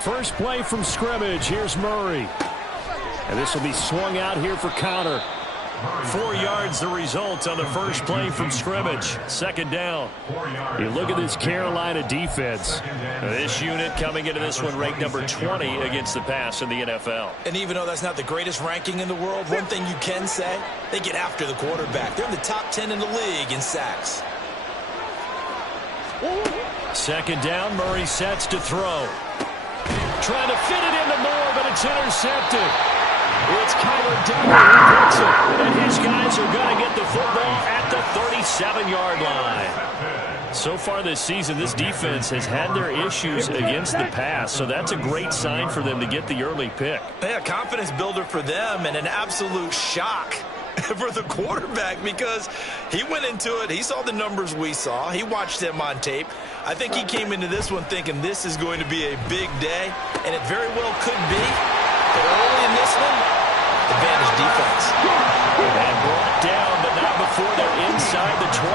First play from scrimmage. Here's Murray. And this will be swung out here for counter. 4 yards the result on the first play from scrimmage. Second down. You look at this Carolina defense. This unit coming into this one ranked number 20 against the pass in the NFL. And even though that's not the greatest ranking in the world, one thing you can say, they get after the quarterback. They're in the top 10 in the league in sacks. Second down, Murray sets to throw. Trying to fit it into Moore, but it's intercepted. It's Kyler Dillon who picks it. And his guys are going to get the football at the 37-yard line. So far this season, this defense has had their issues against the pass, so that's a great sign for them to get the early pick. Yeah, confidence builder for them and an absolute shock for the quarterback because he went into it. He saw the numbers we saw. He watched them on tape. I think he came into this one thinking this is going to be a big day, and it very well could be. But early in this one, advantage defense. And brought down, but not before they're inside the 25.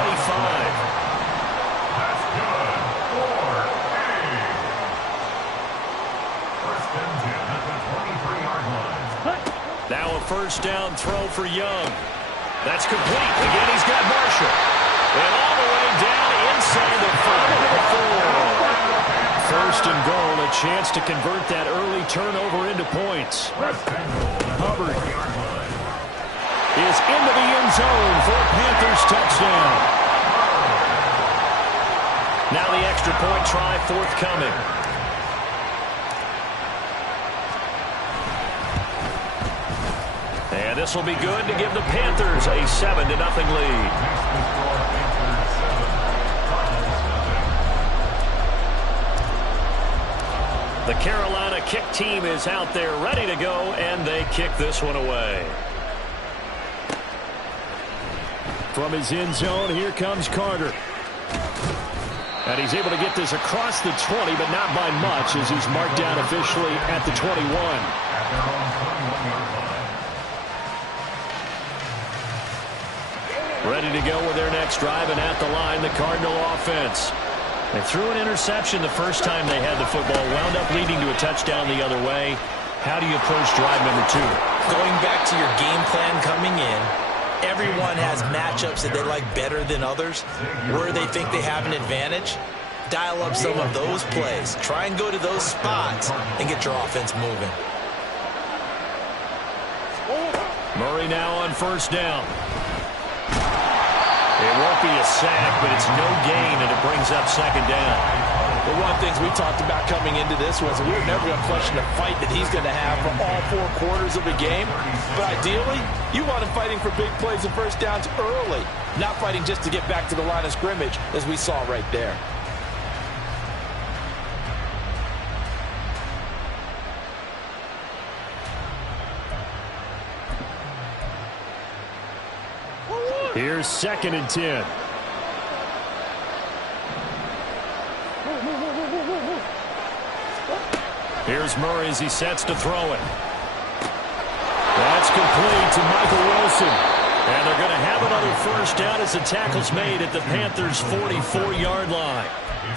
Now a first down throw for Young. That's complete. Again, he's got Marshall. And all the way down inside the 5 to the 4. First and goal, a chance to convert that early turnover into points. Hubbard is into the end zone for a Panthers touchdown. Now the extra point try forthcoming. And this will be good to give the Panthers a 7-0 lead. The Carolina kick team is out there ready to go, and they kick this one away. From his end zone, here comes Carter. And he's able to get this across the 20, but not by much, as he's marked down officially at the 21. Ready to go with their next drive, and at the line, the Cardinal offense. They threw an interception the first time they had the football, wound up leading to a touchdown the other way. How do you approach drive number 2? Going back to your game plan coming in, everyone has matchups that they like better than others. Where they think they have an advantage, dial up some of those plays. Try and go to those spots and get your offense moving. Murray now on first down. It won't be a sack, but it's no gain, and it brings up second down. Well, one of the things we talked about coming into this was we were never going to question the fight that he's going to have for all 4 quarters of a game. But ideally, you want him fighting for big plays and first downs early, not fighting just to get back to the line of scrimmage, as we saw right there. Here's 2nd and 10. Here's Murray as he sets to throw it. That's complete to Michael Wilson. And they're going to have another first down as the tackle's made at the Panthers' 44-yard line.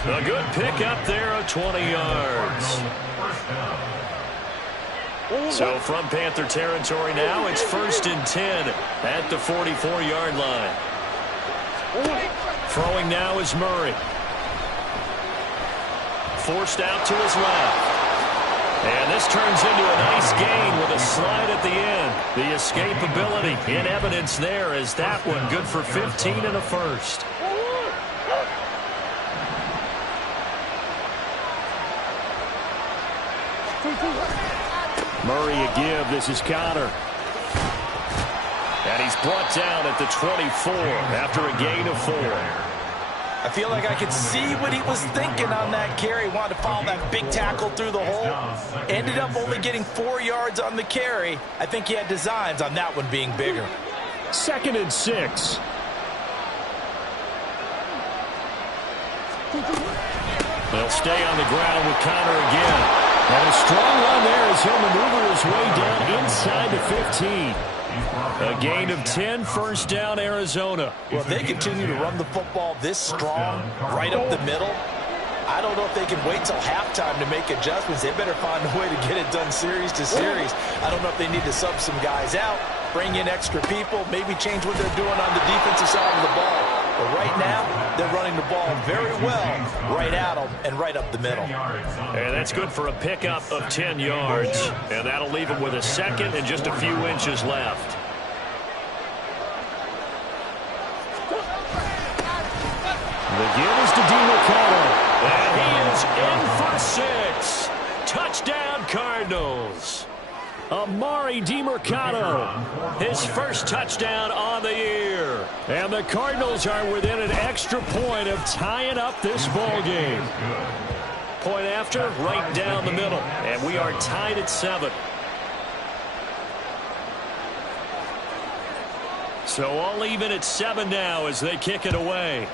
A good pickup there of 20 yards. So from Panther territory now, it's 1st and 10 at the 44-yard line. Throwing now is Murray. Forced out to his left. And this turns into a nice gain with a slide at the end. The escapability in evidence there as that one good for 15 and a first. Murray a give. This is Connor. And he's brought down at the 24 after a gain of 4. I feel like I could see what he was thinking on that carry. Wanted to follow that big tackle through the hole. Ended up only getting 4 yards on the carry. I think he had designs on that one being bigger. 2nd and 6. They'll stay on the ground with Connor again. And a strong run there as he'll maneuver his way down inside the 15. A gain of 10, first down, Arizona. Well, if they continue to run the football this strong, right up the middle, I don't know if they can wait till halftime to make adjustments. They better find a way to get it done series to series. I don't know if they need to sub some guys out, bring in extra people, maybe change what they're doing on the defensive side of the ball. But right now, they're running the ball very well right at them and right up the middle. And that's good for a pickup of 10 yards. And that'll leave them with a second and just a few inches left. The give is to DeMarcado. And he is in for 6. Touchdown, Cardinals. Amari DeMarcado, his first touchdown on the year. And the Cardinals are within an extra point of tying up this ball game. Point after, right down the middle. And we are tied at 7. So all even at 7 now as they kick it away.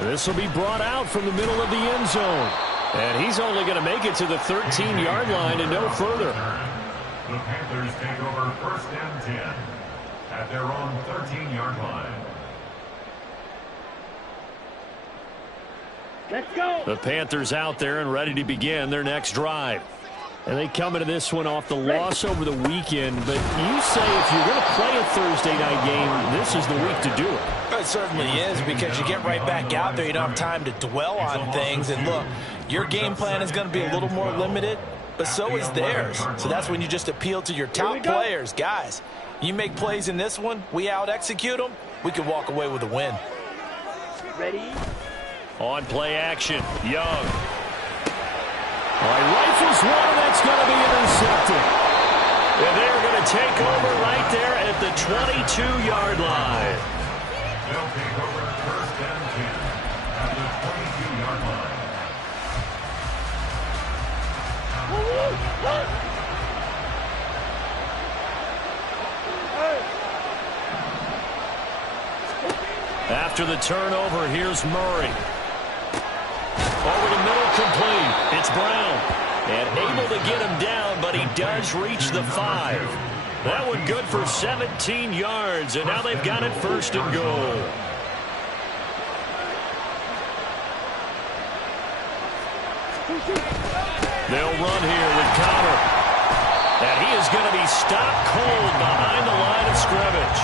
This will be brought out from the middle of the end zone. And he's only going to make it to the 13-yard line and no further. The Panthers take over 1st and 10 at their own 13-yard line. Let's go. The Panthers out there and ready to begin their next drive. And they come into this one off the loss over the weekend. But you say if you're going to play a Thursday night game, this is the week to do it. It certainly is, because you get right back out there. You don't have time to dwell on things. And look, your game plan is going to be a little more limited, but so is theirs. So that's when you just appeal to your top players. Guys, you make plays in this one, we out-execute them, we can walk away with a win. Ready? On play action, Young. All right, rifles one, and that's going to be intercepted. And they're going to take over right there at the 22-yard line. They'll take over 1st and 10 at the 22-yard line. After the turnover, here's Murray. Over the middle, complete. It's Brown. And able to get him down, but he does reach the 5. That one good for 17 yards, and now they've got it 1st and goal. They'll run here with Connor. And he is going to be stopped cold behind the line of scrimmage.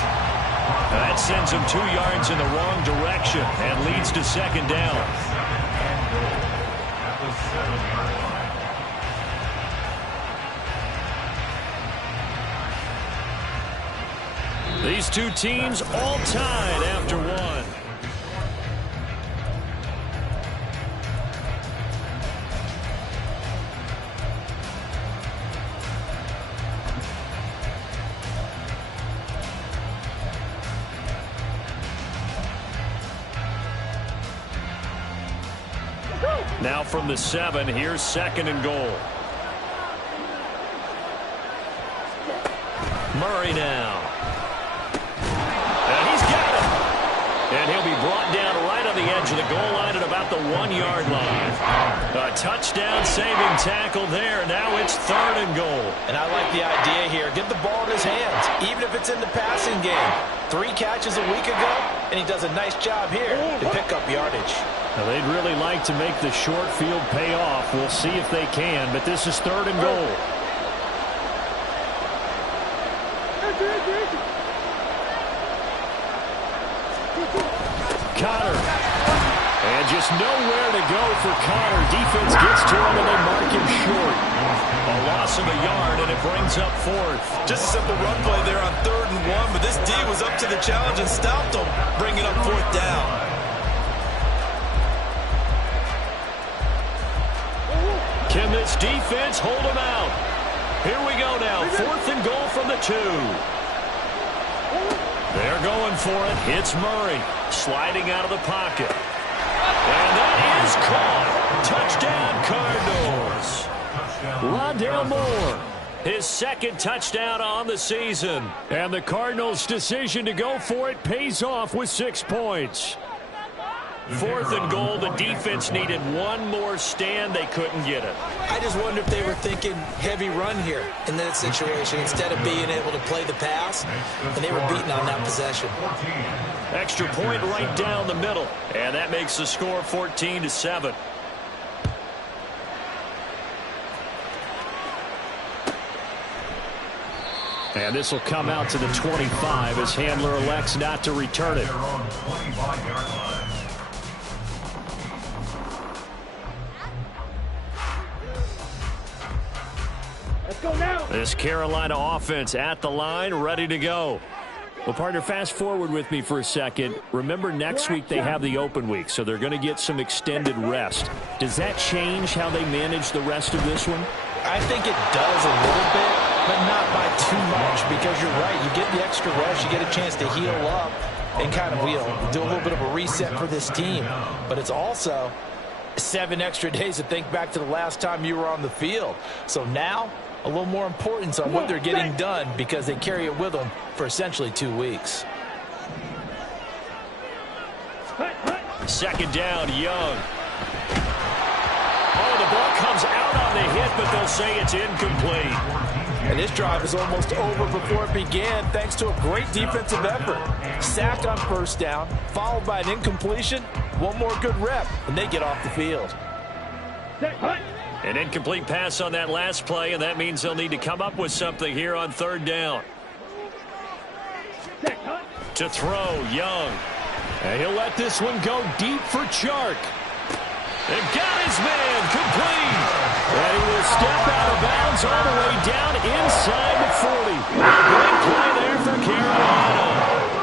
That sends him 2 yards in the wrong direction and leads to 2nd down. At the 7-yard line. These two teams all tied after one. Now from the 7, here's 2nd and goal. Murray now. And he's got it. And he'll be brought down right on the edge of the goal line at about the 1-yard line. A touchdown-saving tackle there. Now it's 3rd and goal. And I like the idea here. Get the ball in his hands, even if it's in the passing game. 3 catches a week ago, and he does a nice job here to pick up yardage. Now they'd really like to make the short field pay off. We'll see if they can, but this is 3rd and goal. Connor. And just nowhere to go for Connor. Defense gets to him and they mark him short. A loss of a yard and it brings up 4th. Just a simple run play there on 3rd and 1, but this D was up to the challenge and stopped him, bringing up 4th down. Can this defense hold him out? Here we go now. 4th and goal from the 2. They're going for it. It's Murray sliding out of the pocket. And that is caught. Touchdown, Cardinals. Rondale Moore, his 2nd touchdown on the season. And the Cardinals' decision to go for it pays off with 6 points. 4th and goal. The defense needed one more stand. They couldn't get it. I just wonder if they were thinking heavy run here in that situation instead of being able to play the pass, and they were beaten on that possession. Extra point right down the middle, and that makes the score 14-7. And this will come out to the 25 as handler elects not to return it. Let's go now. This Carolina offense at the line, ready to go. Well, partner, fast forward with me for a second. Remember, next week they have the open week, so they're going to get some extended rest. Does that change how they manage the rest of this one? I think it does a little bit, but not by too much, because you're right. You get the extra rest, you get a chance to heal up and kind of do a little bit of a reset for this team. But it's also 7 extra days to think back to the last time you were on the field. So now, a little more importance on what they're getting done because they carry it with them for essentially 2 weeks. Second down, Young. Oh, the ball comes out on the hit, but they'll say it's incomplete. And this drive is almost over before it began thanks to a great defensive effort. Sack on first down, followed by an incompletion. One more good rep, and they get off the field. An incomplete pass on that last play, and that means they'll need to come up with something here on 3rd down. To throw, Young. And he'll let this one go deep for Chark. And got his man complete. And he will step out of bounds all the way down inside the 40. A big play there for Carolina.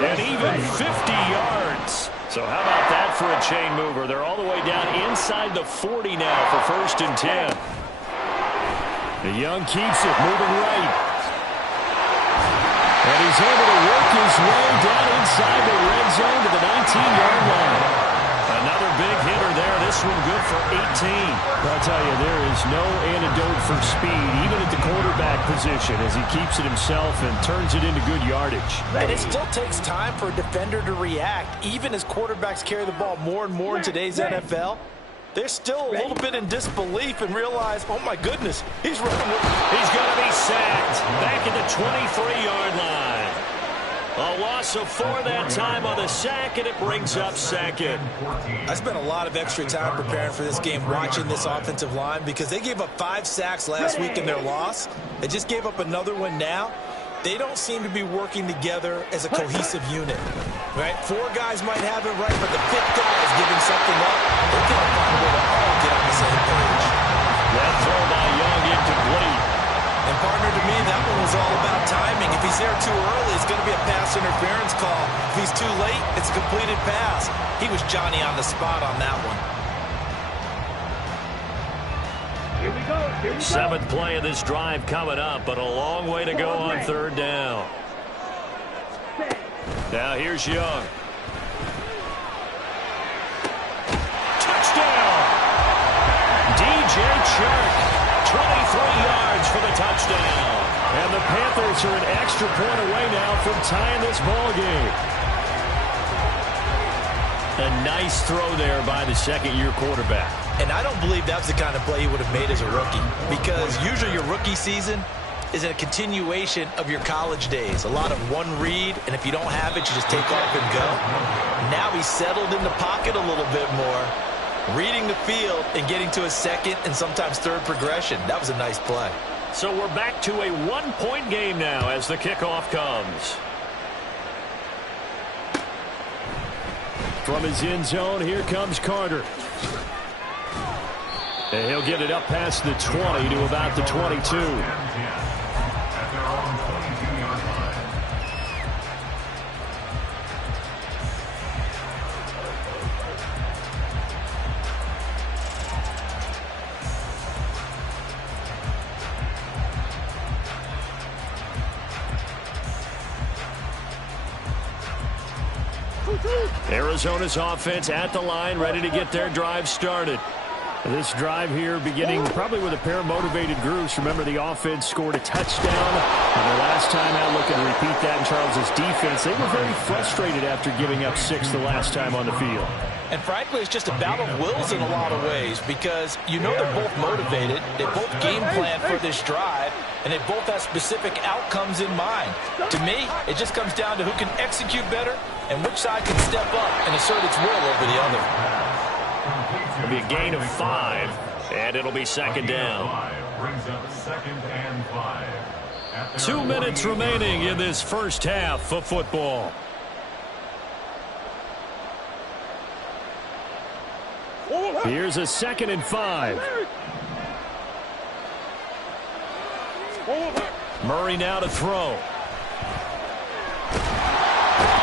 And even 50 yards. So how about that for a chain mover? They're all the way down inside the 40 now for 1st and 10. The Young keeps it, moving right. And he's able to work his way down inside the red zone to the 19-yard line. Another big hitter there. This one good for 18. I'll tell you, there is no antidote for speed, even at the quarterback position, as he keeps it himself and turns it into good yardage. And it still takes time for a defender to react. Even as quarterbacks carry the ball more and more in today's NFL, they're still a little bit in disbelief and realize, oh my goodness, he's running with it. He's going to be sacked back at the 23-yard line. A loss of 4 that time on the sack, and it brings up 2nd. I spent a lot of extra time preparing for this game watching this offensive line because they gave up 5 sacks last week in their loss. They just gave up another one now. They don't seem to be working together as a cohesive unit. Right? 4 guys might have it right, but the 5th guy is giving something up. They can't find a way to all get on the same page. That throw by Young incomplete. And partner, to me, that one was all about timing. If he's there too early, it's going to be a pass interference call. If he's too late, it's a completed pass. He was Johnny on the spot on that one. Here we go. Here we go. 7th play of this drive coming up, but a long way to go on 3rd down. Now here's Young. Touchdown! DJ Chark. 23 yards for the touchdown. And the Panthers are an extra point away now from tying this ball game. A nice throw there by the 2nd-year quarterback. And I don't believe that's the kind of play he would have made as a rookie, because usually your rookie season is a continuation of your college days. A lot of one read, and if you don't have it, you just take off and go. Now he's settled in the pocket a little bit more, reading the field and getting to a 2nd and sometimes 3rd progression. That was a nice play. So we're back to a 1-point game now as the kickoff comes. From his end zone, here comes Carter. And he'll get it up past the 20 to about the 22. At their own 22-yard line. Arizona's offense at the line, ready to get their drive started. This drive here beginning probably with a pair of motivated groups. Remember, the offense scored a touchdown. And the last time out, looking to repeat that in Charles's defense. They were very frustrated after giving up 6 the last time on the field. And frankly, it's just a battle of wills in a lot of ways because you know they're both motivated. They both game plan for this drive, and they both have specific outcomes in mind. To me, it just comes down to who can execute better and which side can step up and assert its will over the other. It'll be a gain of 5, and it'll be second down. Brings up 2nd and 5. 2 minutes remaining in this first half of football. Here's a 2nd and 5. Murray now to throw.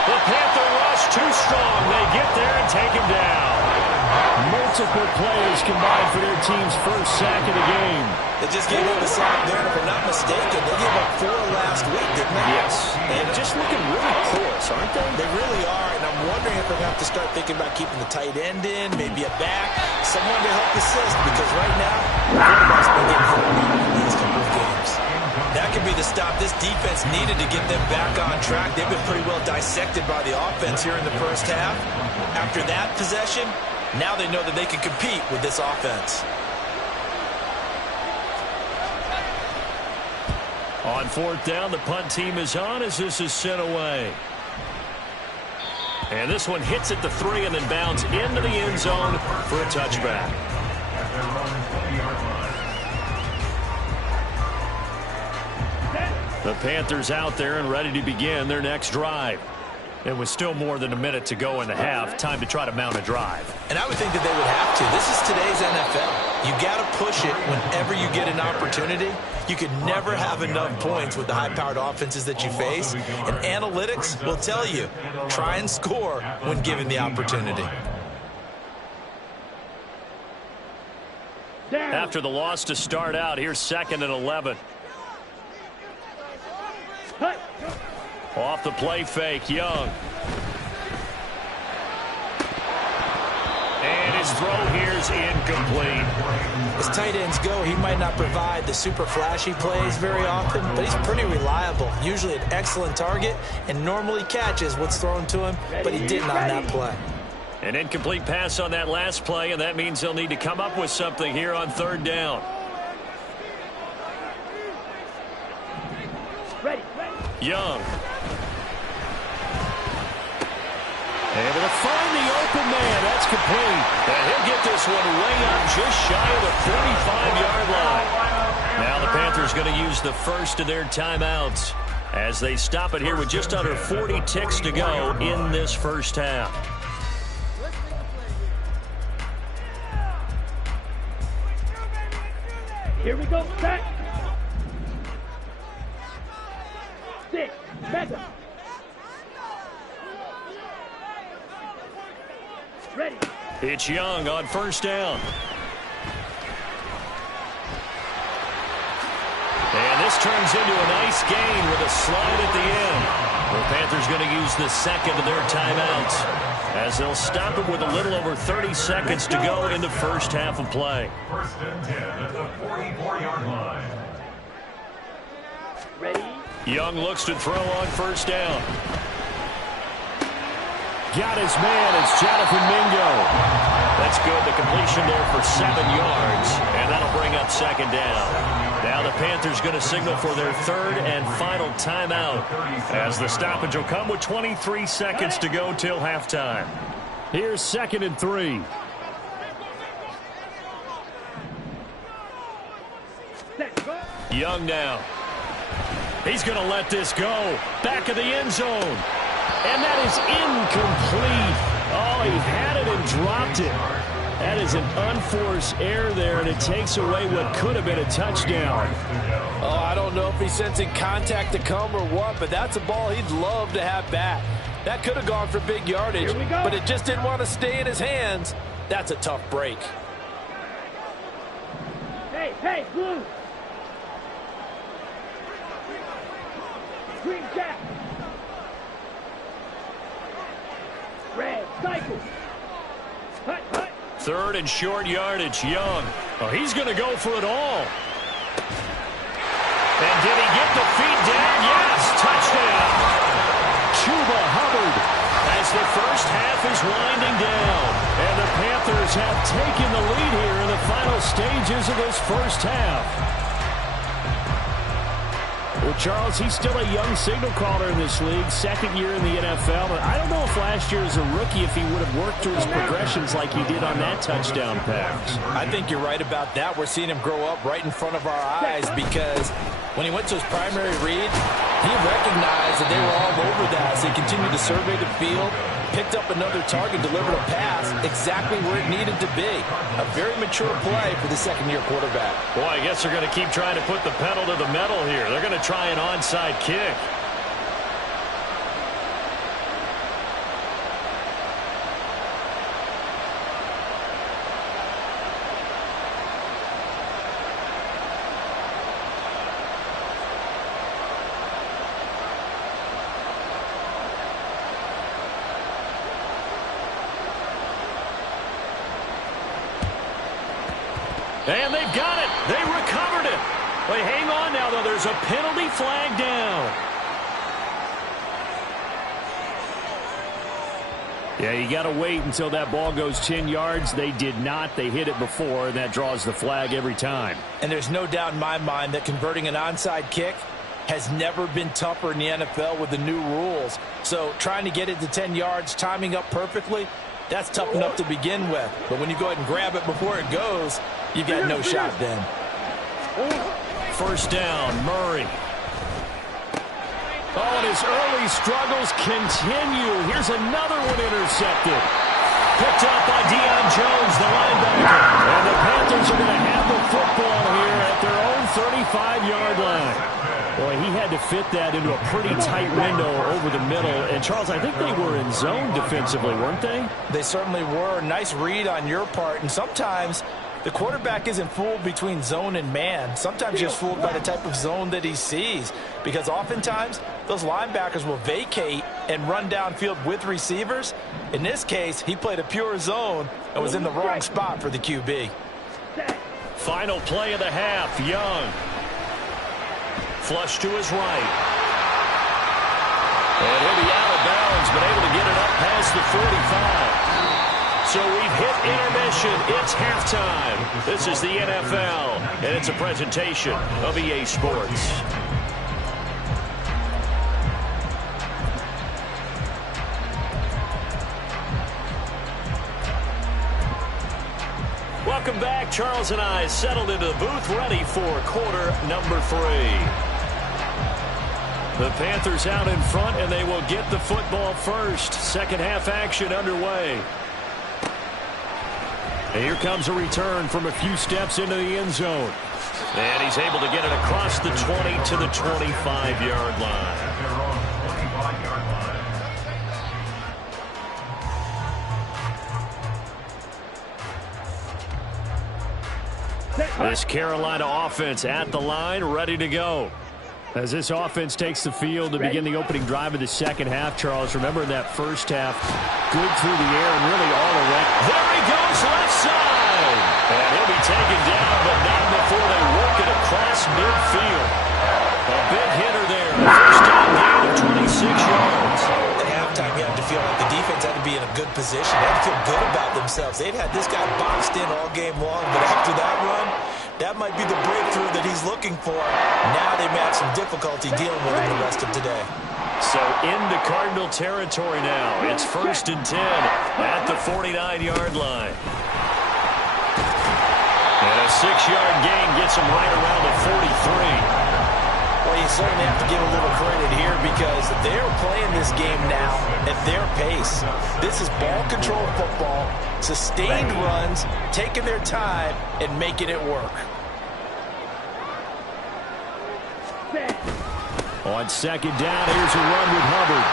The Panther rush too strong. They get there and take him down. Multiple players combined for their team's first sack of the game. They just gave up a sack there, and if I'm not mistaken, they gave up 4 last week, didn't they? Yes. And just looking really porous, aren't they? They really are, and I'm wondering if they're going to have to start thinking about keeping the tight end in, maybe a back, someone to help assist, because right now, the quarterback's been getting hurt in these couple of games. That could be the stop this defense needed to get them back on track. They've been pretty well dissected by the offense here in the first half. After that possession, now they know that they can compete with this offense. On 4th down, the punt team is on as this is sent away. And this one hits at the 3 and then bounds into the end zone for a touchback. At their own 20-yard line. The Panthers out there and ready to begin their next drive. It was still more than a minute to go in the half. Time to try to mount a drive. And I would think that they would have to. This is today's NFL. You got to push it whenever you get an opportunity. You can never have enough points with the high-powered offenses that you face. And analytics will tell you, try and score when given the opportunity. After the loss to start out, here's 2nd and 11. Off the play fake, Young. And his throw here's incomplete. As tight ends go, he might not provide the super flashy plays very often, but he's pretty reliable. Usually an excellent target and normally catches what's thrown to him, but he didn't on that play. An incomplete pass on that last play, and that means they'll need to come up with something here on 3rd down. Young. Able to find the open man. That's complete. And he'll get this one way up just shy of the 45-yard line. Now the Panthers going to use the first of their timeouts as they stop it here with just under 40 ticks to go in this first half. Here we go, set. 6, better. Ready. It's Young on 1st down. And this turns into a nice gain with a slide at the end. The Panthers going to use the 2nd of their timeouts as they'll stop it with a little over 30 seconds to go in the first half of play. 1st and 10 at the 44-yard line. Ready. Young looks to throw on 1st down. Got his man. It's Jonathan Mingo. That's good. The completion there for 7 yards, and that'll bring up 2nd down. Now the Panthers going to signal for their 3rd and final timeout as the stoppage will come with 23 seconds to go till halftime. Here's 2nd and 3. Young now. He's going to let this go. Back of the end zone. And that is incomplete. Oh, he had it and dropped it. That is an unforced error there, and it takes away what could have been a touchdown. Oh, I don't know if he's sensing contact to come or what, but that's a ball he'd love to have back. That could have gone for big yardage, but it just didn't want to stay in his hands. That's a tough break. Hey, blue. Green jack. Red, cycle. Hut. 3rd and short yardage, Young. Oh, he's going to go for it all. And did he get the feet down? Yes, touchdown. Chuba Hubbard as the first half is winding down. Panthers have taken the lead here in the final stages of this first half. Well, Charles, he's still a young signal caller in this league, second year in the NFL. But I don't know if last year as a rookie, if he would have worked through his progressions like he did on that touchdown pass. I think you're right about that. We're seeing him grow up right in front of our eyes because when he went to his primary read, he recognized that they were all over that as they continued to survey the field, picked up another target, delivered a pass exactly where it needed to be. A very mature play for the second-year quarterback. Boy, I guess they're going to keep trying to put the pedal to the metal here. They're going to try an onside kick. And they've got it. They recovered it. But hang on now, though. There's a penalty flag down. Yeah, you got to wait until that ball goes 10 yards. They did not. They hit it before, and that draws the flag every time. And there's no doubt in my mind that converting an onside kick has never been tougher in the NFL with the new rules. So trying to get it to 10 yards, timing up perfectly, that's tough enough to begin with. But when you go ahead and grab it before it goes, you've got no shot then. First down, Murray. Oh, and his early struggles continue. Here's another one intercepted. Picked up by Deion Jones, the linebacker. And the Panthers are going to have the football here at their own 35-yard line. Boy, he had to fit that into a pretty tight window over the middle. And, Charles, I think they were in zone defensively, weren't they? They certainly were. Nice read on your part. And sometimes the quarterback isn't fooled between zone and man. Sometimes he's fooled by the type of zone that he sees. Because oftentimes, those linebackers will vacate and run downfield with receivers. In this case, he played a pure zone and was in the wrong spot for the QB. Final play of the half, Young. Flush to his right. And he'll be out of bounds, but able to get it up past the 45. So we've hit intermission. It's halftime. This is the NFL, and it's a presentation of EA Sports. Welcome back. Charles and I settled into the booth, ready for quarter number 3. The Panthers out in front, and they will get the football first. Second half action underway. And here comes a return from a few steps into the end zone. And he's able to get it across the 20 to the 25-yard line. This Carolina offense at the line, ready to go. As this offense takes the field to begin the opening drive of the second half, Charles, remember in that first half, good through the air and really all around. There he goes, left side. And he'll be taken down, but not before they work it across midfield. A big hitter there. First down gain of 26 yards. At halftime, you had to feel like the defense had to be in a good position. They had to feel good about themselves. They'd had this guy boxed in all game long, but after that run, that might be the breakthrough that he's looking for. Now they may have some difficulty dealing with him the rest of today. So into Cardinal territory now. It's 1st and 10 at the 49-yard line. And a 6-yard gain gets him right around the 43. Well, you certainly have to give a little credit here because they're playing this game now at their pace. This is ball control football, sustained runs, taking their time and making it work. On second down, here's a run with Hubbard.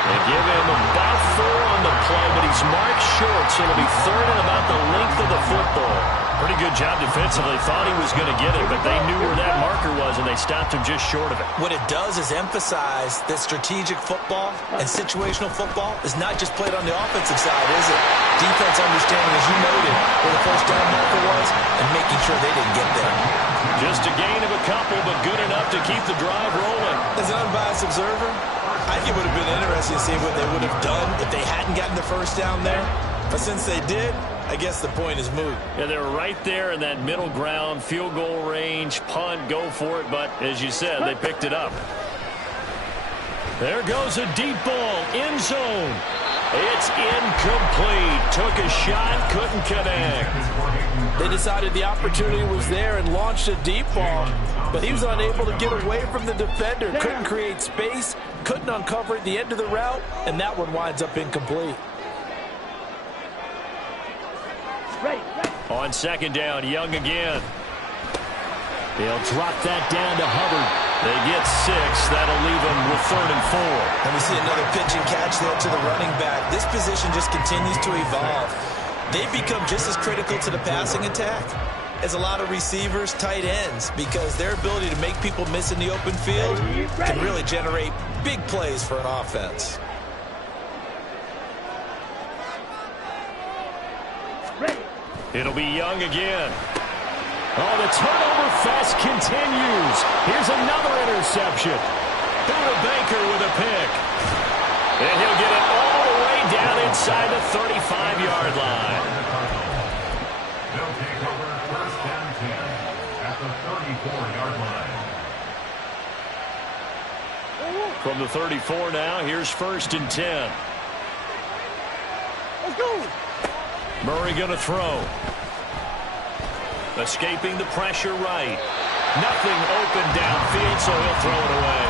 They give him about 4 on the play, but he's marked short, so it'll be 3rd and about the length of the football. Pretty good job defensively. Thought he was going to get it, but they knew where that marker was, and they stopped him just short of it. What it does is emphasize that strategic football and situational football is not just played on the offensive side, is it? Defense understanding, as you noted, where the first down marker was and making sure they didn't get there. Just a gain of a couple, but good enough to keep the drive rolling. As an unbiased observer, I think it would have been interesting to see what they would have done if they hadn't gotten the first down there. But since they did, I guess the point is moot. Yeah, they're right there in that middle ground, field goal range, punt, go for it. But as you said, they picked it up. There goes a deep ball, end zone. It's incomplete. Took a shot, couldn't connect. They decided the opportunity was there and launched a deep ball, but he was unable to get away from the defender. Couldn't create space, couldn't uncover at the end of the route, and that one winds up incomplete. On second down, Young again. They'll drop that down to Hubbard. They get 6. That'll leave them with 3rd and 4. And we see another pitch and catch there to the running back. This position just continues to evolve. They've become just as critical to the passing attack as a lot of receivers, tight ends, because their ability to make people miss in the open field can really generate big plays for an offense. It'll be Young again. Oh, the turnover fest continues. Here's another interception. Buda Baker with a pick. And he'll get it all the way down inside the 35-yard line. They'll take over 1st and 10 at the 34-yard line. From the 34 now, here's 1st and 10. Let's go. Murray going to throw. Escaping the pressure right. Nothing open downfield, so he'll throw it away.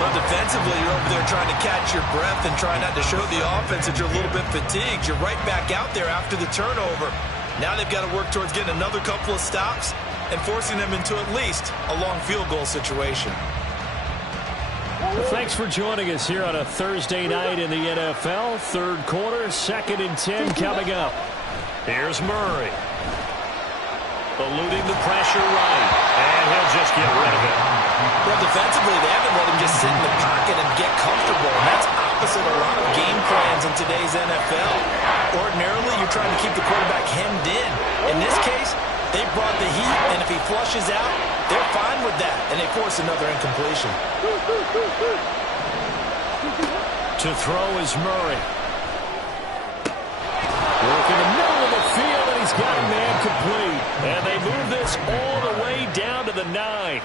Well, defensively, you're over there trying to catch your breath and try not to show the offense that you're a little bit fatigued. You're right back out there after the turnover. Now they've got to work towards getting another couple of stops and forcing them into at least a long field goal situation. Well, thanks for joining us here on a Thursday night in the NFL. 3rd quarter, 2nd and 10 coming up. Here's Murray. Eluding the pressure right. And he'll just get rid of it. Well, defensively, they haven't let him just sit in the pocket and get comfortable. And that's opposite a lot of game plans in today's NFL. Ordinarily, you're trying to keep the quarterback hemmed in. In this case, they brought the heat, and if he flushes out, they're fine with that, and they force another incompletion. To throw is Murray. Working the middle of the field, and he's got a man complete. And they move this all the way down to the 9.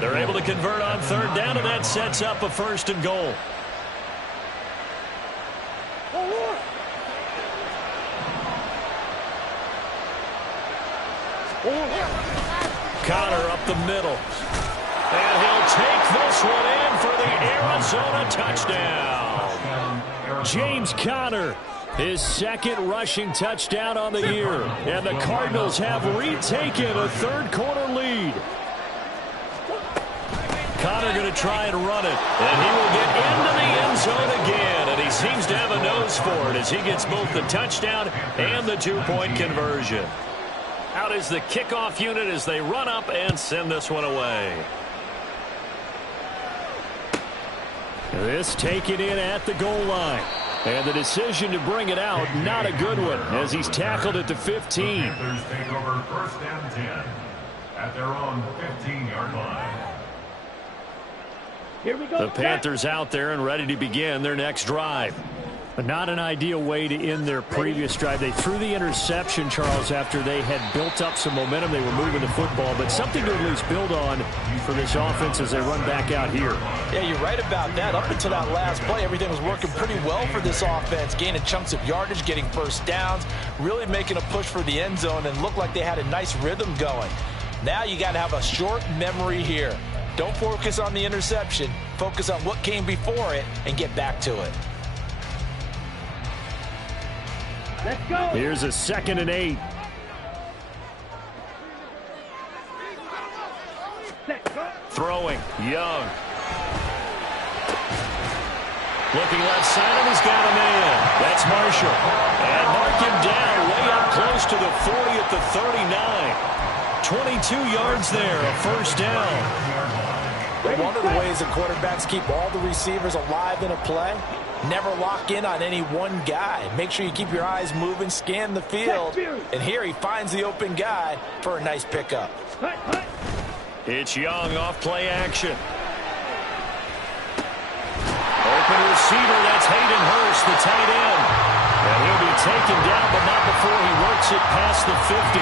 They're able to convert on 3rd down, and that sets up a 1st and goal. Connor up the middle. And he'll take this one in for the Arizona touchdown. James Conner, his 2nd rushing touchdown on the year. And the Cardinals have retaken a 3rd quarter lead. Conner going to try and run it. And he will get into the end zone again. And he seems to have a nose for it as he gets both the touchdown and the 2-point conversion. Out is the kickoff unit as they run up and send this one away. This taken in at the goal line. And the decision to bring it out, not a good one, as he's tackled at the 15. The Panthers take over 1st and 10 at their own 15-yard line. Here we go. The Panthers out there and ready to begin their next drive. But not an ideal way to end their previous drive. They threw the interception, Charles, after they had built up some momentum. They were moving the football, but something to at least build on for this offense as they run back out here. Yeah, you're right about that. Up until that last play, everything was working pretty well for this offense, gaining chunks of yardage, getting 1st downs, really making a push for the end zone, and looked like they had a nice rhythm going. Now you got to have a short memory here. Don't focus on the interception. Focus on what came before it and get back to it. Let's go. Here's a 2nd and 8. Throwing, Young. Looking left side, and he's got a man. That's Marshall. And mark him down way up close to the 40 at the 39. 22 yards there, a 1st down. One of the ways the quarterbacks keep all the receivers alive in a play, never lock in on any one guy. Make sure you keep your eyes moving, scan the field. And here he finds the open guy for a nice pickup. It's Young off play action. Open receiver, that's Hayden Hurst, the tight end. And he'll be taken down, but not before he works it past the 50.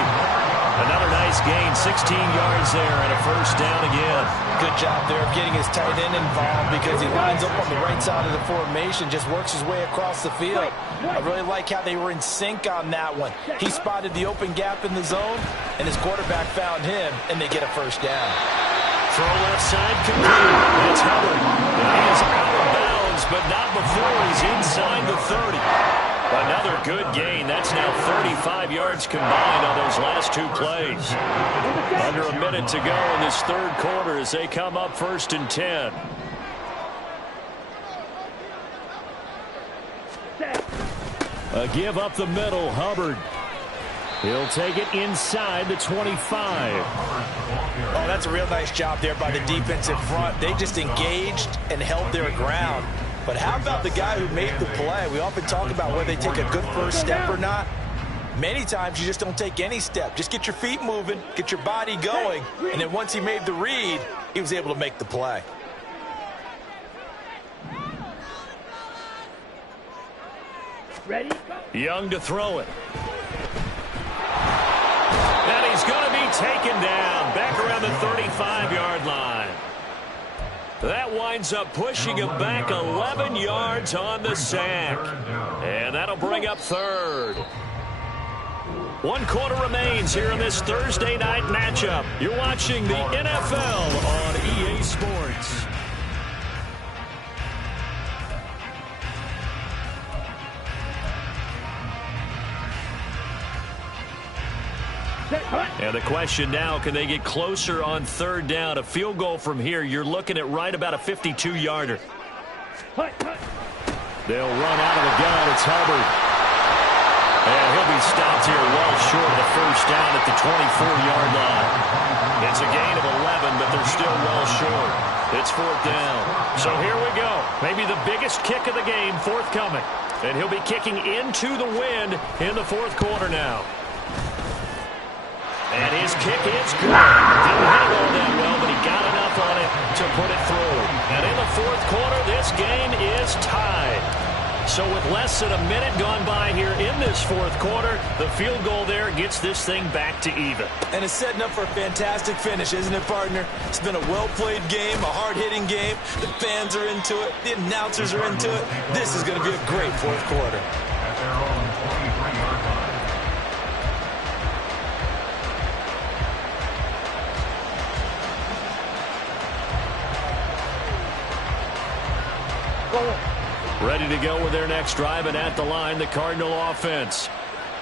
Another nice gain, 16 yards there, and a first down again. Good job there of getting his tight end involved because he lines up on the right side of the formation, just works his way across the field. I really like how they were in sync on that one. He spotted the open gap in the zone, and his quarterback found him, and they get a first down. Throw left side, complete. That's Hubbard. And he is out of bounds, but not before he's inside the 30. Another good gain. That's now 35 yards combined on those last two plays. Under a minute to go in this third quarter as they come up 1st and 10. A give up the middle, Hubbard. He'll take it inside the 25. Oh, that's a real nice job there by the defensive front. They just engaged and held their ground. But how about the guy who made the play? We often talk about whether they take a good first step or not. Many times you just don't take any step. Just get your feet moving, get your body going, and then once he made the read, he was able to make the play. Ready? Young to throw it. And he's going to be taken down back around the 35-yard line. That winds up pushing him back 11 yards on the sack. And that'll bring up third. 1 quarter remains here in this Thursday night matchup. You're watching the NFL on EA Sports. And the question now, can they get closer on 3rd down? A field goal from here, you're looking at right about a 52-yarder. They'll run out of the gun. It's Hubbard. And he'll be stopped here well short of the first down at the 24-yard line. It's a gain of 11, but they're still well short. It's 4th down. So here we go. Maybe the biggest kick of the game forthcoming. And he'll be kicking into the wind in the 4th quarter now. And his kick is good. Didn't hit it all that well, but he got enough on it to put it through. And in the 4th quarter, this game is tied. So with less than a minute gone by here in this 4th quarter, the field goal there gets this thing back to even. And it's setting up for a fantastic finish, isn't it, partner? It's been a well-played game, a hard-hitting game. The fans are into it. The announcers are into it. This is going to be a great 4th quarter. At their own 23-yard line. Ready to go with their next drive, and at the line, the Cardinal offense.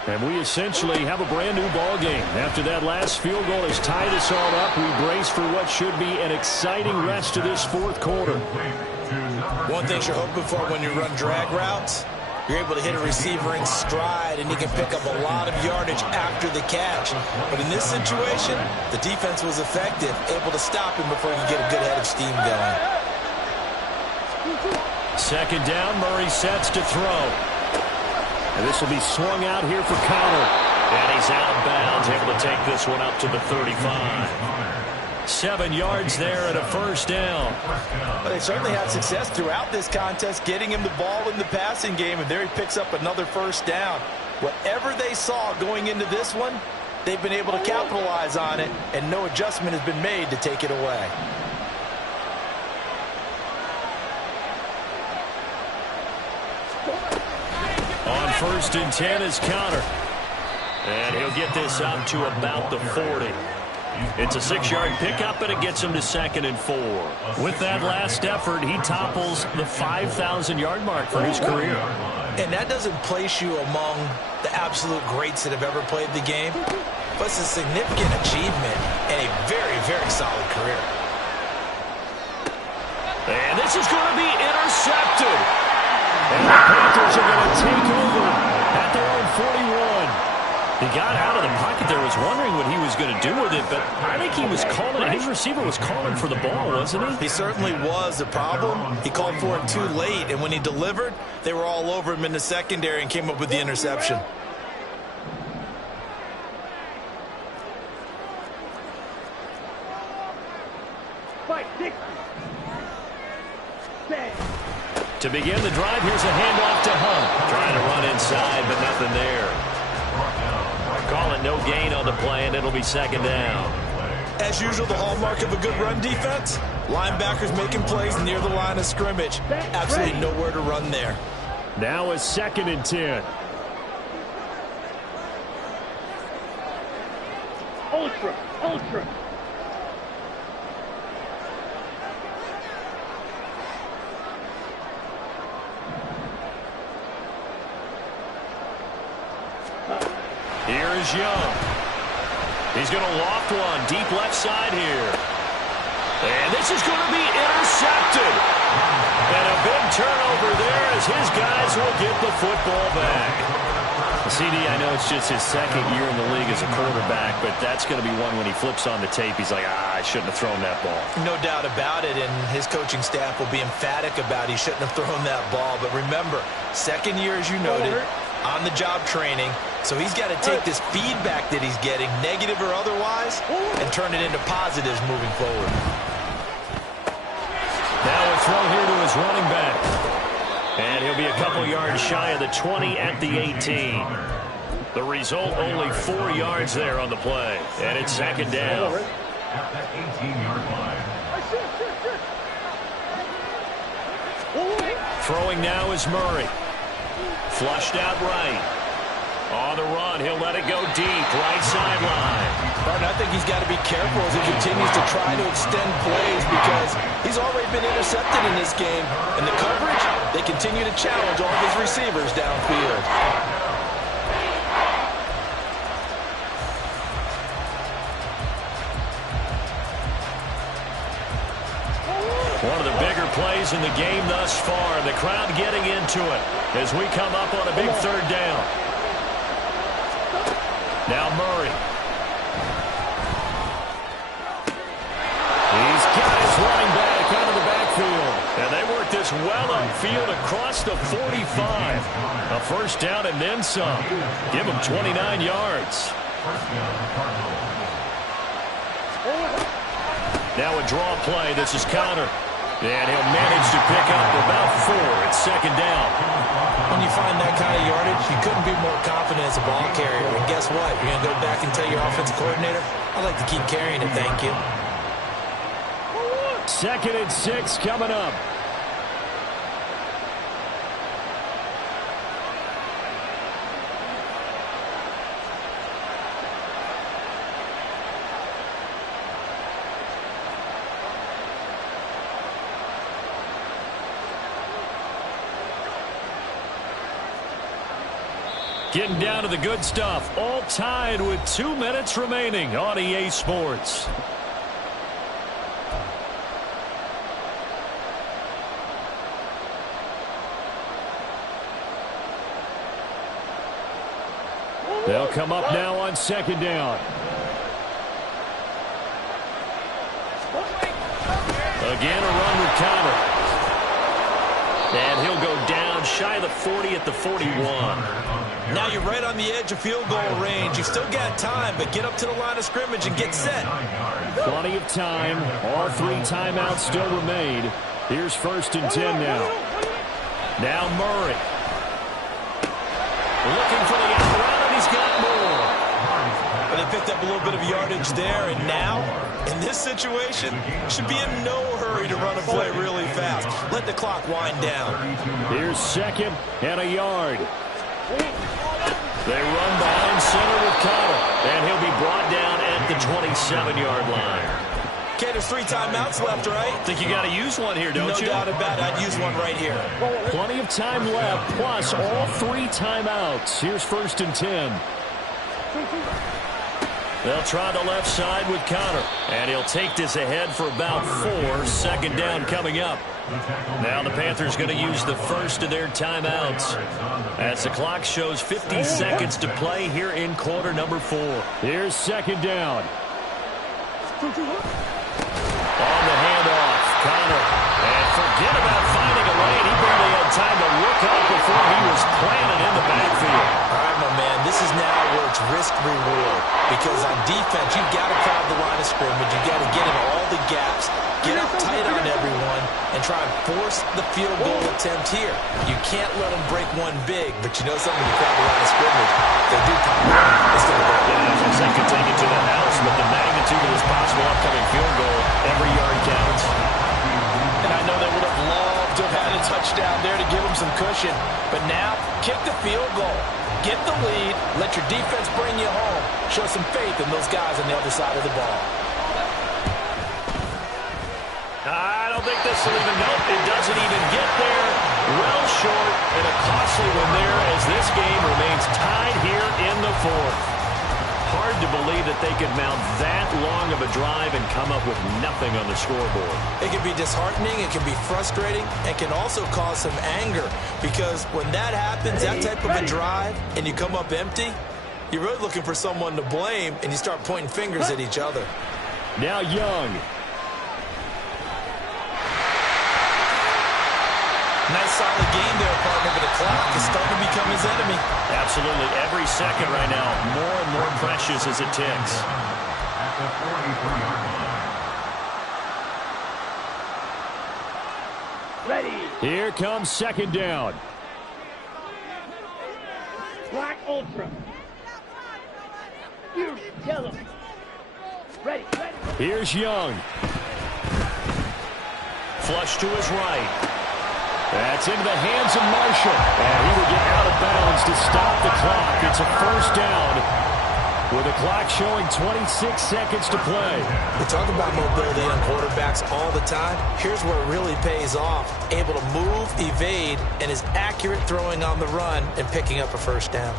And we essentially have a brand-new ball game. After that last field goal has tied us all up, we brace for what should be an exciting rest to this 4th quarter. One thing you're hoping for when you run drag routes, you're able to hit a receiver in stride, and he can pick up a lot of yardage after the catch. But in this situation, the defense was effective, able to stop him before he could get a good head of steam going. 2nd down, Murray sets to throw. And this will be swung out here for Connor. And he's out of bounds, able to take this one up to the 35. 7 yards there and a first down. Well, they certainly had success throughout this contest, getting him the ball in the passing game, and there he picks up another first down. Whatever they saw going into this one, they've been able to capitalize on it, and no adjustment has been made to take it away. On 1st and 10 is Connor. And he'll get this up to about the 40. It's a 6-yard pickup, and it gets him to 2nd and 4. With that last effort, he topples the 5,000-yard mark for his career. And that doesn't place you among the absolute greats that have ever played the game, but it's a significant achievement and a very, very solid career. And this is going to be intercepted. And the Panthers are going to take over at their own 41. He got out of the pocket there, was wondering what he was going to do with it, but I think he was calling, his receiver was calling for the ball, wasn't he? He certainly was. The problem, he called for it too late, and when he delivered, they were all over him in the secondary and came up with the interception. To begin the drive, here's a handoff to Hunt. Trying to run inside, but nothing nothing there. Call it no gain on the play, and it'll be second down. As usual, the hallmark of a good run defense, linebackers making plays near the line of scrimmage. Absolutely nowhere to run there. Now it's 2nd and 10. Ultra. Here is Young. He's going to loft one deep left side here. And this is going to be intercepted. And a big turnover there as his guys will get the football back. CD, I know it's just his 2nd year in the league as a quarterback, but that's going to be one when he flips on the tape. He's like, I shouldn't have thrown that ball. No doubt about it, and his coaching staff will be emphatic about he shouldn't have thrown that ball. But remember, 2nd year, as you noted, on-the-job training. So he's got to take this feedback that he's getting, negative or otherwise, and turn it into positives moving forward. Now a throw here to his running back. And he'll be a couple yards shy of the 20 at the 18. The result, only 4 yards there on the play. And it's 2nd down. At the 18-yard line. Throwing now is Murray. Flushed out right. On the run, he'll let it go deep, right sideline. I think he's got to be careful as he continues to try to extend plays because he's already been intercepted in this game. And the coverage, they continue to challenge all of his receivers downfield. One of the bigger plays in the game thus far. The crowd getting into it as we come up on a big 3rd down. Now Murray. He's got his running back out of the backfield. And they work this well upfield across the 45. A 1st down and then some. Give him 29 yards. Now a draw play. This is Connor. And he'll manage to pick up about 4. It's 2nd down. When you find that kind of yardage, you couldn't be more confident as a ball carrier. And guess what? You're going to go back and tell your offensive coordinator, I'd like to keep carrying it, thank you. 2nd and 6 coming up. Getting down to the good stuff. All tied with 2 minutes remaining on EA Sports. They'll come up now on 2nd down. Again, a run with Connor. And he'll go down shy of the 40 at the 41. Now you're right on the edge of field goal range. You've still got time, but get up to the line of scrimmage and get set. Plenty of time. All 3 timeouts still remain. Here's 1st and 10 now. Now Murray. Looking for the out route, and he's got more. But they picked up a little bit of yardage there, and now, in this situation, should be in no hurry to run a play really fast. Let the clock wind down. Here's 2nd and a yard. They run behind center with Connor, and he'll be brought down at the 27-yard line. Okay, there's 3 timeouts left, right? Think you got to use one here, don't you? No doubt about it. I'd use one right here. Plenty of time left, plus all 3 timeouts. Here's 1st and 10. They'll try the left side with Connor, and he'll take this ahead for about 4. 2nd down coming up. Now the Panthers going to use the first of their timeouts as the clock shows 50 seconds to play here in quarter number 4. Here's 2nd down. On the handoff, Connor. And forget about finding a lane. He barely had time to look up before he was planted in the backfield. All right, my man, this is now where it's risk-reward because on defense, you've got to crowd the line of scrimmage. You've got to get in all the gaps, get up tight on everyone, and try and force the field goal attempt here. You can't let them break one big, but you know something, you crowd the line of scrimmage. If they do come down, it's going to go. They could take it to the house, but the magnitude of this possible upcoming field goal, every yard counts. And I know they would have loved to have had a touchdown there to give them some cushion. But now, kick the field goal. Get the lead. Let your defense bring you home. Show some faith in those guys on the other side of the ball. I don't think this will even help. It doesn't even get there. Well short, and a costly one there as this game remains tied here in the fourth. Hard to believe that they could mount that long of a drive and come up with nothing on the scoreboard. It can be disheartening, it can be frustrating, and can also cause some anger because when that happens, that type of a drive, and you come up empty, you're really looking for someone to blame, and you start pointing fingers at each other. Now Young. Nice solid game there, partner, but the clock is starting to become his enemy. Absolutely. Every second right now, more and more precious as it ticks. At the 43-yard line. Ready. Here comes second down. Black Ultra. You tell them. Ready. Here's Young. Flush to his right. That's into the hands of Marshall. And he will get out of bounds to stop the clock. It's a first down with the clock showing 26 seconds to play. We talk about mobility on quarterbacks all the time. Here's where it really pays off. Able to move, evade, and is accurate throwing on the run and picking up a first down.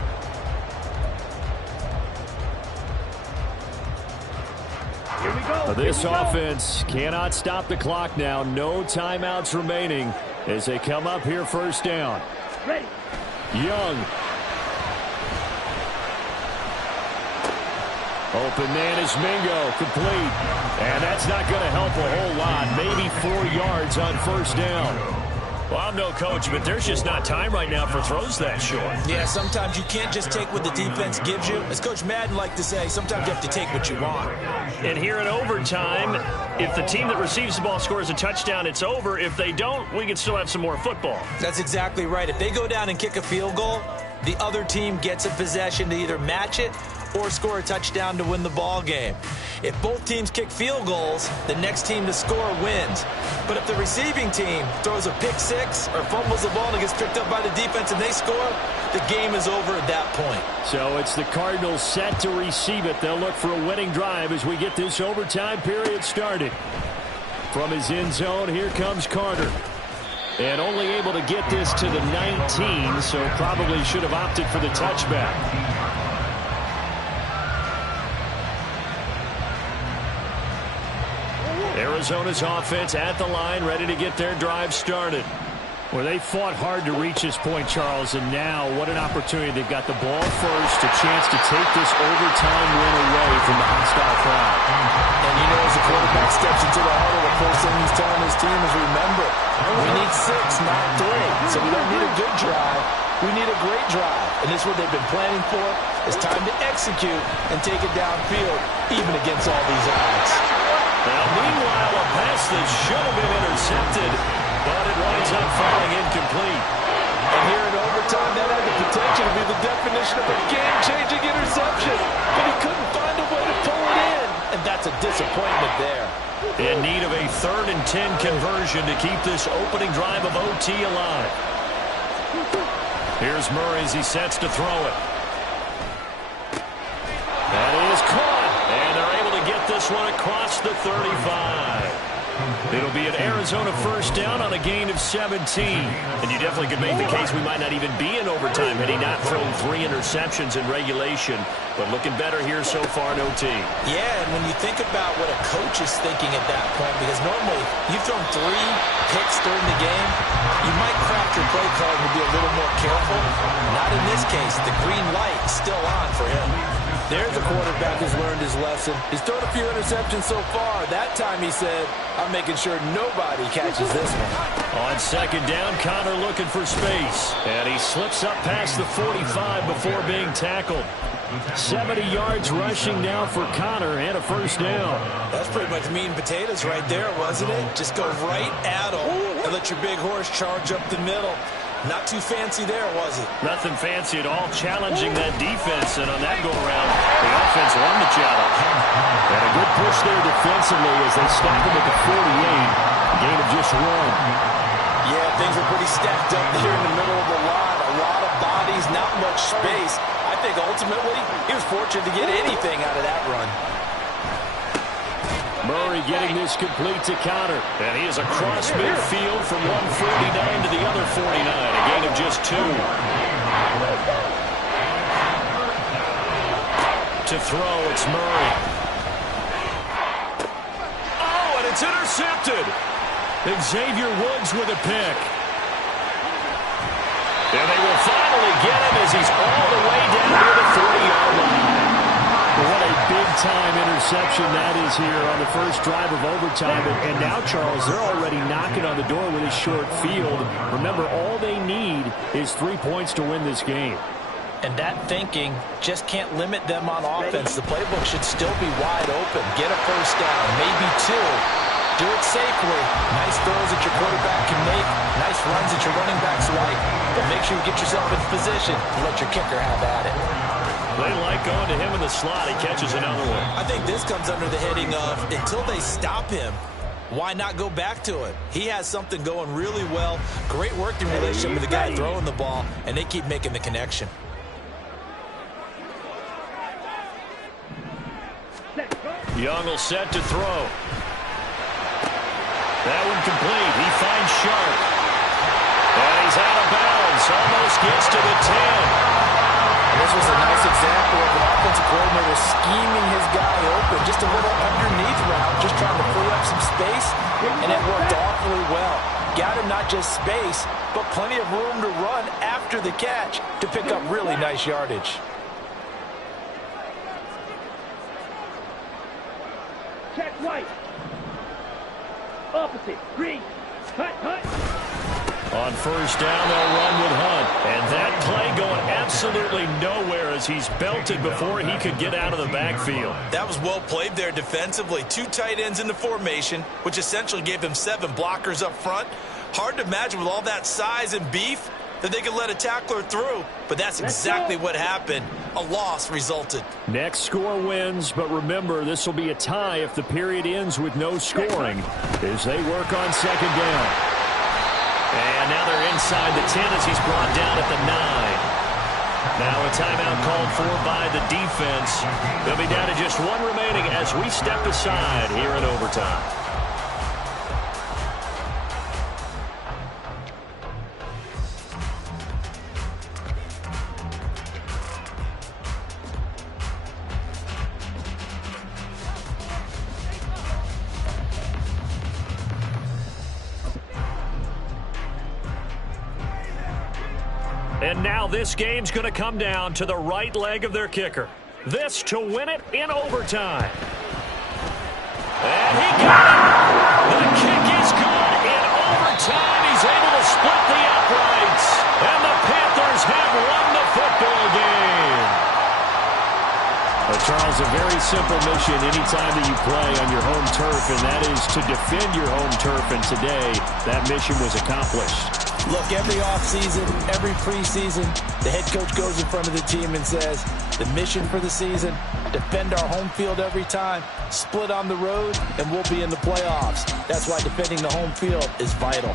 Here we go. This Here we go. offense cannot stop the clock now. No timeouts remaining as they come up here first down. Ready. Young. Open man is Mingo, complete. And that's not going to help a whole lot. Maybe 4 yards on first down. Well, I'm no coach, but there's just not time right now for throws that short. Yeah, sometimes you can't just take what the defense gives you. As Coach Madden liked to say, sometimes you have to take what you want. And here in overtime, if the team that receives the ball scores a touchdown, it's over. If they don't, we can still have some more football. That's exactly right. If they go down and kick a field goal, the other team gets a possession to either match it or score a touchdown to win the ball game. If both teams kick field goals, the next team to score wins. But if the receiving team throws a pick six or fumbles the ball and it gets picked up by the defense and they score, the game is over at that point. So it's the Cardinals set to receive it. They'll look for a winning drive as we get this overtime period started. From his end zone, here comes Carter. And only able to get this to the 19, so probably should have opted for the touchback. Arizona's offense at the line, ready to get their drive started. Well, they fought hard to reach this point, Charles, and now what an opportunity. They've got the ball first, a chance to take this overtime win away from the hostile crowd. And you know, as the quarterback steps into the huddle, the first thing he's telling his team is, remember, we need 6, not 3. So we don't need a good drive. We need a great drive. And this is what they've been planning for. It's time to execute and take it downfield, even against all these odds. Now, meanwhile, a pass that should have been intercepted, but it winds up falling incomplete. And here in overtime, that had the potential to be the definition of a game-changing interception. But he couldn't find a way to pull it in. And that's a disappointment there. In need of a 3rd and 10 conversion to keep this opening drive of OT alive. Here's Murray as he sets to throw it. That is caught. And they're able to get this one across the 35. It'll be an Arizona first down on a gain of 17. And you definitely could make the case we might not even be in overtime had he not thrown 3 interceptions in regulation. But looking better here so far in OT. Yeah, and when you think about what a coach is thinking at that point, because normally you've thrown 3 picks during the game, you might craft your play card and be a little more careful. Not in this case. The green light is still on for him. There's a quarterback who's learned his lesson. He's thrown a few interceptions so far. That time he said, I'm making sure nobody catches this one. On second down, Connor looking for space. And he slips up past the 45 before being tackled. 70 yards rushing now for Connor and a first down. That's pretty much meat and potatoes right there, wasn't it? Just go right at them and let your big horse charge up the middle. Not too fancy there, was it? Nothing fancy at all, challenging that defense, and on that go-around, the offense won the challenge. And a good push there defensively as they stop him at the 48, gain of just one. Yeah, things were pretty stacked up there in the middle of the line. A lot of bodies, not much space. I think ultimately he was fortunate to get anything out of that run. Murray getting this complete to Connor. And he is across midfield from 149 to the other 49. A gain of just 2. To throw, it's Murray. Oh, and it's intercepted. Xavier Woods with a pick. And they will finally get him as he's all the way down to the 40-yard line. What a big-time interception that is here on the first drive of overtime. And now, Charles, they're already knocking on the door with a short field. Remember, all they need is 3 points to win this game. And that thinking just can't limit them on offense. The playbook should still be wide open. Get a first down, maybe 2. Do it safely. Nice throws that your quarterback can make. Nice runs that your running backs like. But make sure you get yourself in position to let your kicker have at it. They like going to him in the slot. He catches another one. I think this comes under the heading of until they stop him, why not go back to it? He has something going really well. Great working relationship with the guy throwing the ball, and they keep making the connection. Young will set to throw. That one complete. He finds Sharp. And he's out of bounds. Almost gets to the 10. And this was a nice example of an offensive coordinator scheming his guy open. Just a little underneath route, just trying to free up some space. And it worked awfully well. Got him not just space, but plenty of room to run after the catch to pick up really nice yardage. Check right. Opposite. Green. Hut, hut. On first down, they'll run with Hunt. And that play going absolutely nowhere as he's belted before he could get out of the backfield. That was well played there defensively. 2 tight ends in the formation, which essentially gave him 7 blockers up front. Hard to imagine with all that size and beef that they could let a tackler through. But that's exactly what happened. A loss resulted. Next score wins, but remember, this will be a tie if the period ends with no scoring as they work on second down. And now they're inside the 10 as he's brought down at the 9. Now a timeout called for by the defense. They'll be down to just 1 remaining as we step aside here in overtime. And now this game's going to come down to the right leg of their kicker. This to win it in overtime. And he got it! The kick is good in overtime. He's able to split the uprights. And the Panthers have won the football game. Well, Charles, a very simple mission anytime that you play on your home turf, and that is to defend your home turf. And today, that mission was accomplished. Look, every offseason, every preseason, the head coach goes in front of the team and says, the mission for the season, defend our home field every time, split on the road, and we'll be in the playoffs. That's why defending the home field is vital.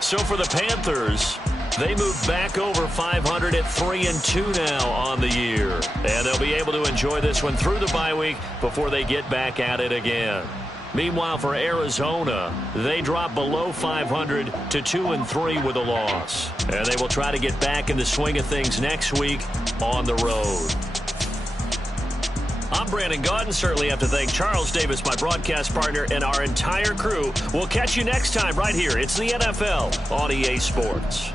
So for the Panthers, they move back over 500 at 3-2 now on the year. And they'll be able to enjoy this one through the bye week before they get back at it again. Meanwhile, for Arizona, they drop below 500 to 2-3 with a loss. And they will try to get back in the swing of things next week on the road. I'm Brandon Gaudin. Certainly have to thank Charles Davis, my broadcast partner, and our entire crew. We'll catch you next time right here. It's the NFL on EA Sports.